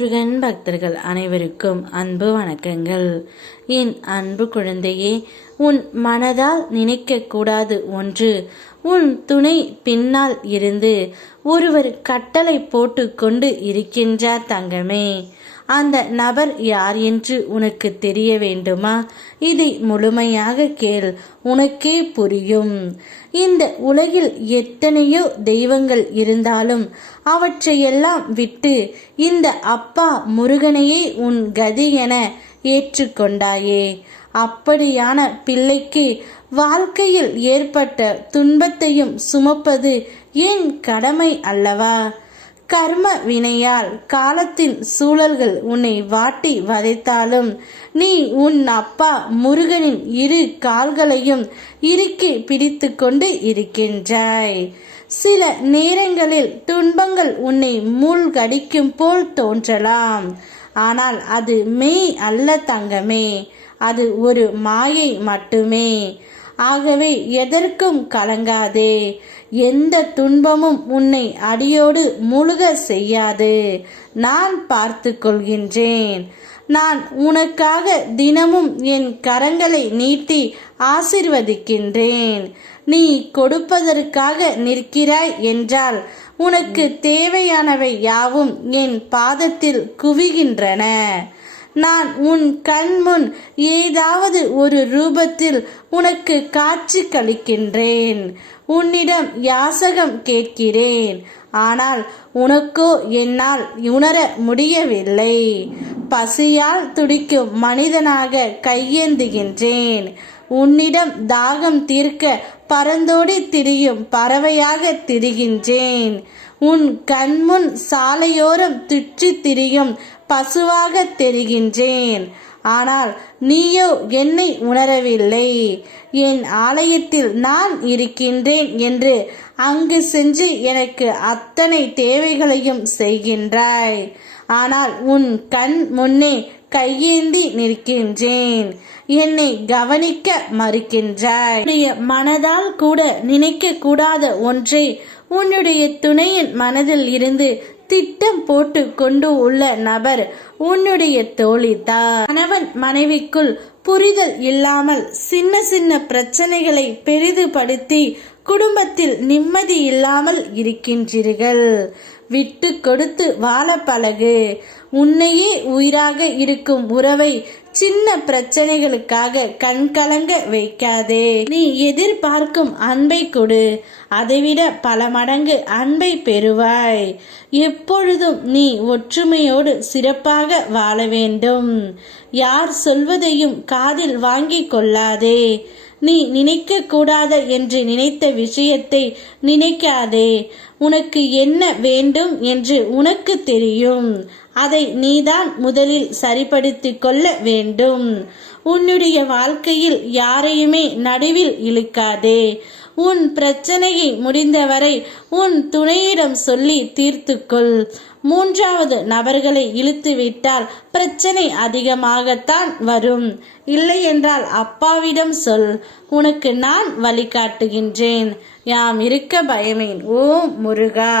முருகன் பக்தர்கள் அனைவருக்கும் அன்பு வணக்கங்கள். என் அன்பு குழந்தையே, உன் மனதால் நினைக்க கூடாது ஒன்று. உன் துணை பின்னால் இருந்து ஒருவர் கட்டளை போட்டு கொண்டு இருக்கின்றார் தங்கமே. அந்த நபர் யார் என்று உனக்கு தெரிய வேண்டுமா? இதை முழுமையாக கேள், உனக்கே புரியும். இந்த உலகில் எத்தனையோ தெய்வங்கள் இருந்தாலும் அவற்றையெல்லாம் விட்டு இந்த அப்பா முருகனையே உன் கதி என ஏற்றுக்கொண்டாயே. அப்படியான பிள்ளைக்கு வாழ்க்கையில் ஏற்பட்ட துன்பத்தையும் சுமப்பது என் கடமை அல்லவா? கர்ம வினையால் காலத்தின் சூழல்கள் உன்னை வாட்டி வதைத்தாலும் நீ உன் அப்பா முருகனின் இரு கால்களையும் இறுக்கி பிடித்து கொண்டு இருக்கின்றாய். சில நேரங்களில் துன்பங்கள் உன்னை மூழ்கடிக்கும் போல் தோன்றலாம். ஆனால் அது மெய் அல்ல தங்கமே, அது ஒரு மாயை மட்டுமே. ஆகவே எதற்கும் கலங்காதே. எந்த துன்பமும் உன்னை அடியோடு முழுக செய்யாது. நான் பார்த்து கொள்கின்றேன். நான் உனக்காக தினமும் என் கரங்களை நீட்டி ஆசிர்வதிக்கின்றேன். நீ கொடுப்பதற்காக நிற்கிறாய் என்றால் உனக்கு தேவையானவை யாவும் என் பாதத்தில் குவிகின்றன. நான் உன் கண் முன் ஏதாவது ஒரு ரூபத்தில் உனக்கு காட்சி கழிக்கின்றேன். உன்னிடம் யாசகம் கேட்கிறேன். ஆனால் உனக்கோ என்னால் உணர முடியவில்லை. பசியால் துடிக்கும் மனிதனாக கையேந்துகின்றேன். உன்னிடம் தாகம் தீர்க்க பறந்தோடி திரியும் பறவையாக திரிகின்றேன். உன் கண்முன் சாலையோரம் சுற்றி திரியும் பசுவாக தெரிகின்றேன். ஆனால் நீயோ என்னை உணரவில்லை. என் ஆலயத்தில் நான் இருக்கின்றேன் என்று அங்கு சென்று எனக்கு அத்தனை தேவைகளையும் செய்கின்றாய். ஆனால் உன் கண் முன்னே கையேந்தி நிற்கின்றேன். என்னை கவனிக்க மறுக்கின்றாய். உன்னுடைய மனதால் கூட நினைக்க கூடாத ஒன்றை உன்னுடைய துணையின் மனதில் இருந்து திட்டம் போட்டு கொண்டு உள்ள நபர் உன்னுடைய தோழிதான். கணவன் மனைவிக்குள் புரிதல் இல்லாமல் சின்ன சின்ன பிரச்சனைகளை பெரிதுபடுத்தி குடும்பத்தில் நிம்மதி இல்லாமல் இருக்கின்றீர்கள். விட்டு கொடுத்து வாழ பழகு. உன்னையே உயிராக இருக்கும் உறவை சின்ன பிரச்சனைகளுக்காக கண்கலங்க வைக்காதே. நீ எதிர்பார்க்கும் அன்பை கொடு. அதைவிட பல மடங்கு அன்பை பெறுவாய். எப்பொழுதும் நீ ஒற்றுமையோடு சிறப்பாக வாழ வேண்டும். யார் சொல்வதையும் காதில் வாங்கிக் கொள்ளாதே. நீ நினைக்க கூடாத என்று நினைத்த விஷயத்தை நினைக்காதே. உனக்கு என்ன வேண்டும் என்று உனக்கு தெரியும். அதை நீதான் முதலில் சரிப்படுத்தி கொள்ள வேண்டும். உன்னுடைய வாழ்க்கையில் யாரையுமே நடுவில் இழுக்காதே. உன் பிரச்சனையை முடிந்தவரை உன் துணையிடம் சொல்லி தீர்த்துக்கொள். மூன்றாவது நபர்களை இழுத்துவிட்டால் பிரச்சனை அதிகமாகத்தான் வரும். இல்லை என்றால் அப்பாவிடம் சொல். உனக்கு நான் வழிகாட்டுகின்றேன். யாம் இருக்க பயமேன். ஓம் முருகா.